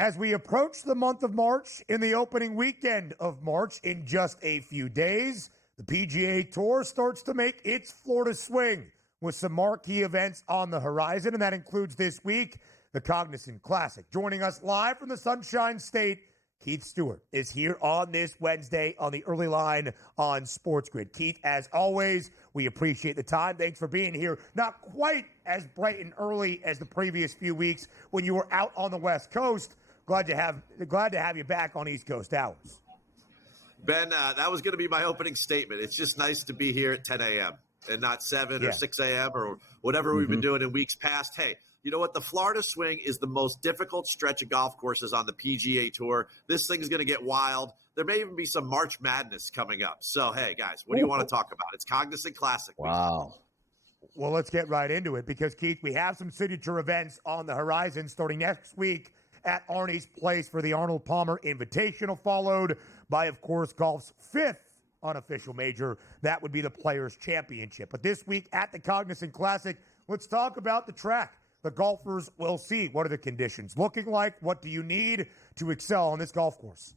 As we approach the month of March, in the opening weekend of March, in just a few days, the PGA Tour starts to make its Florida swing with some marquee events on the horizon, and that includes this week, the Cognizant Classic. Joining us live from the Sunshine State, Keith Stewart is here on this Wednesday on the early line on SportsGrid. Keith, as always, we appreciate the time. Thanks for being here. Not quite as bright and early as the previous few weeks when you were out on the West Coast. Glad to have you back on East Coast hours. Ben, that was going to be my opening statement. It's just nice to be here at 10 a.m. and not 7 or 6 a.m. or whatever we've been doing in weeks past. Hey, you know what? The Florida swing is the most difficult stretch of golf courses on the PGA Tour. This thing's going to get wild. There may even be some March Madness coming up. So, hey, guys, what do you want to talk about? It's Cognizant Classic. Wow. Well, let's get right into it because, Keith, we have some signature events on the horizon starting next week at Arnie's Place for the Arnold Palmer Invitational, followed by, of course, golf's fifth unofficial major. That would be the Players' Championship. But this week at the Cognizant Classic, let's talk about the track. The golfers will see what are the conditions looking like. What do you need to excel on this golf course?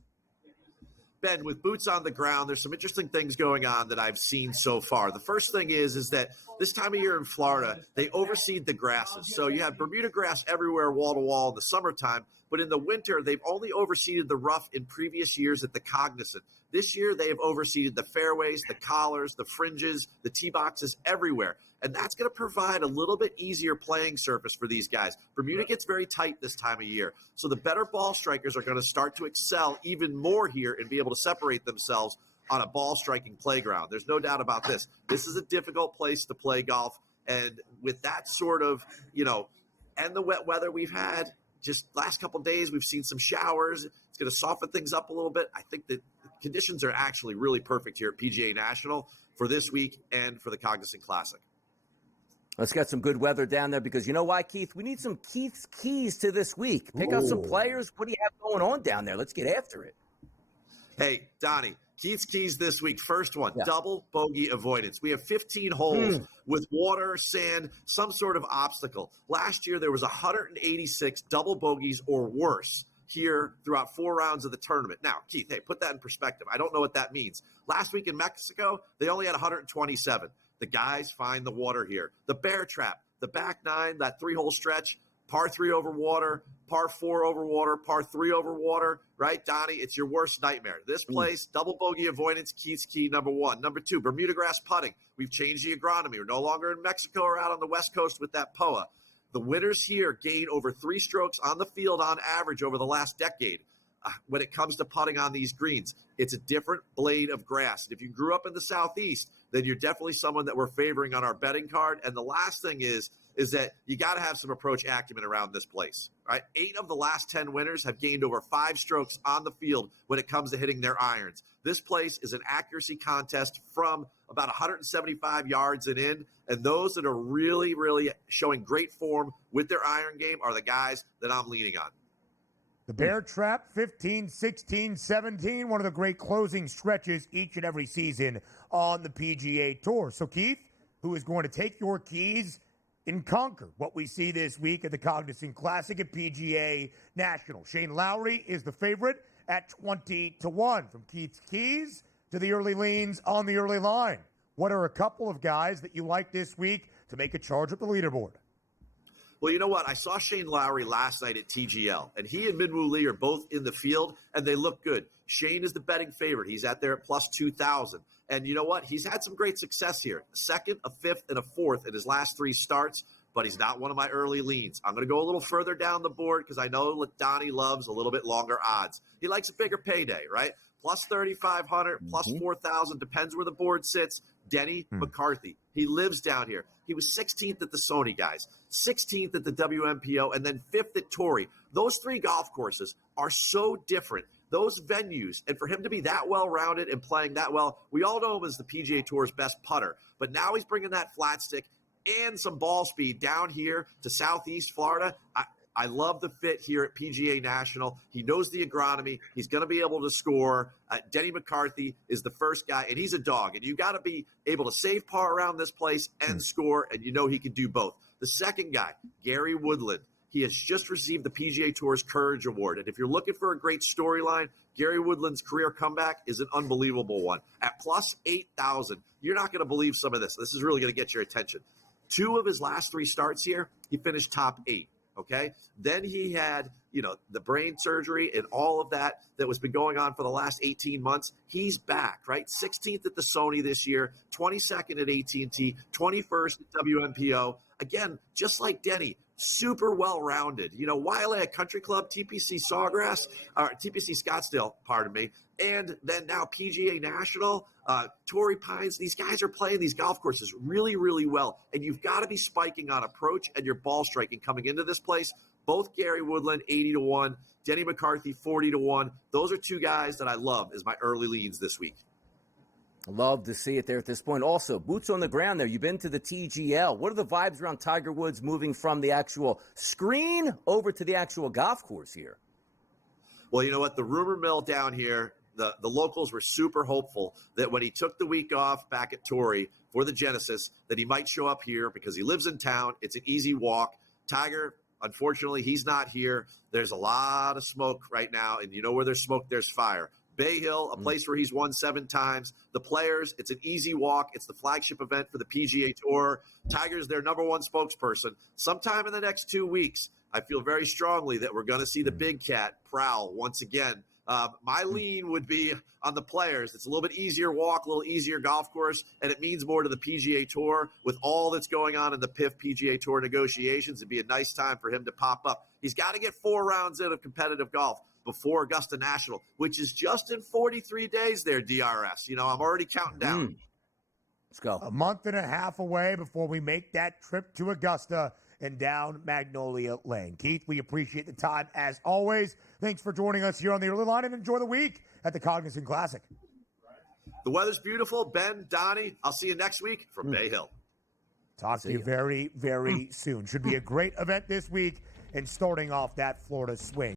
Ben, with boots on the ground, there's some interesting things going on that I've seen so far. The first thing is that this time of year in Florida, they overseed the grasses. So you have Bermuda grass everywhere, wall to wall in the summertime, but in the winter, they've only overseeded the rough in previous years at the Cognizant. This year, they have overseeded the fairways, the collars, the fringes, the tee boxes everywhere. And that's going to provide a little bit easier playing surface for these guys. Bermuda gets very tight this time of year. So the better ball strikers are going to start to excel even more here and be able to separate themselves on a ball striking playground. There's no doubt about this. This is a difficult place to play golf. And with that sort of, and the wet weather we've had, just last couple of days, we've seen some showers. It's going to soften things up a little bit. I think that conditions are actually really perfect here at PGA National for this week and for the Cognizant Classic. Let's get some good weather down there because you know why, Keith? We need some Keith's keys to this week. Pick out some players. What do you have going on down there? Let's get after it. Hey, Donnie, Keith's keys this week. First one, double bogey avoidance. We have 15 holes with water, sand, some sort of obstacle. Last year, there was 186 double bogeys or worse here throughout 4 rounds of the tournament. Now, Keith, hey, put that in perspective. I don't know what that means. Last week in Mexico, they only had 127. The guys find the water here. The bear trap, the back nine, that 3-hole stretch, par 3 over water, par 4 over water, par 3 over water, right, Donnie? It's your worst nightmare. This place, double bogey avoidance, Keith's key number 1. Number 2, Bermuda grass putting. We've changed the agronomy. We're no longer in Mexico or out on the West Coast with that POA. The winners here gain over 3 strokes on the field on average over the last decade. When it comes to putting on these greens, it's a different blade of grass. And if you grew up in the Southeast, then you're definitely someone that we're favoring on our betting card. And the last thing is that you got to have some approach acumen around this place, right? 8 of the last 10 winners have gained over 5 strokes on the field when it comes to hitting their irons. This place is an accuracy contest from about 175 yards and in, and those that are really, really showing great form with their iron game are the guys that I'm leaning on. The Bear Trap, 15, 16, 17, one of the great closing stretches each and every season on the PGA Tour. So, Keith, who is going to take your keys and conquer what we see this week at the Cognizant Classic at PGA National? Shane Lowry is the favorite at 20-1. From Keith's keys to the early leans on the early line. What are a couple of guys that you like this week to make a charge at the leaderboard? Well, you know what? I saw Shane Lowry last night at TGL, and he and Minwoo Lee are both in the field, and they look good. Shane is the betting favorite. He's out there at plus 2,000. And you know what? He's had some great success here. A second, a fifth, and a fourth in his last 3 starts, but he's not one of my early leans. I'm going to go a little further down the board because I know that Donnie loves a little bit longer odds. He likes a bigger payday, right? Plus 3,500, plus 4,000, depends where the board sits. Denny McCarthy. He lives down here. He was 16th at the Sony, guys, 16th at the WMPO, and then 5th at Torrey. Those 3 golf courses are so different. Those venues, and for him to be that well-rounded and playing that well, we all know him as the PGA Tour's best putter, but now he's bringing that flat stick and some ball speed down here to Southeast Florida. I love the fit here at PGA National. He knows the agronomy. He's going to be able to score. Denny McCarthy is the first guy, and he's a dog. And you got to be able to save par around this place and score, and you know he can do both. The second guy, Gary Woodland. He has just received the PGA Tour's Courage Award. And if you're looking for a great storyline, Gary Woodland's career comeback is an unbelievable one. At plus 8,000, you're not going to believe some of this. This is really going to get your attention. 2 of his last 3 starts here, he finished top 8. Okay. Then he had, the brain surgery and all of that was been going on for the last 18 months. He's back, right? 16th at the Sony this year, 22nd at AT&T, 21st at WMPO. Again, just like Denny, super well-rounded. Waialae Country Club, TPC Scottsdale, pardon me, and then now PGA National, Torrey Pines. These guys are playing these golf courses really, really well, and you've got to be spiking on approach and your ball striking coming into this place. Both Gary Woodland, 80-1, Denny McCarthy, 40-1. Those are 2 guys that I love as my early leads this week. Love to see it there at this point. Also, boots on the ground there. You've been to the TGL. What are the vibes around Tiger Woods moving from the actual screen over to the actual golf course here? Well, you know what? The rumor mill down here, the locals were super hopeful that when he took the week off back at Torrey for the Genesis, that he might show up here because he lives in town. It's an easy walk. Tiger, unfortunately, he's not here. There's a lot of smoke right now, and where there's smoke, there's fire. Bay Hill, a place where he's won 7 times. The Players, it's an easy walk. It's the flagship event for the PGA Tour. Tiger's their number 1 spokesperson. Sometime in the next 2 weeks, I feel very strongly that we're going to see the big cat prowl once again. My lean would be on the Players. It's a little bit easier walk, a little easier golf course, and it means more to the PGA Tour. With all that's going on in the PIF PGA Tour negotiations, it'd be a nice time for him to pop up. He's got to get 4 rounds in of competitive golf before Augusta National, which is just in 43 days there, DRS. I'm already counting down. Let's go. A month and a half away before we make that trip to Augusta and down Magnolia Lane. Keith, we appreciate the time as always. Thanks for joining us here on the early line, and enjoy the week at the Cognizant Classic. The weather's beautiful. Ben, Donnie, I'll see you next week from Bay Hill. Talk to you very, very soon. Should be a great event this week and starting off that Florida swing.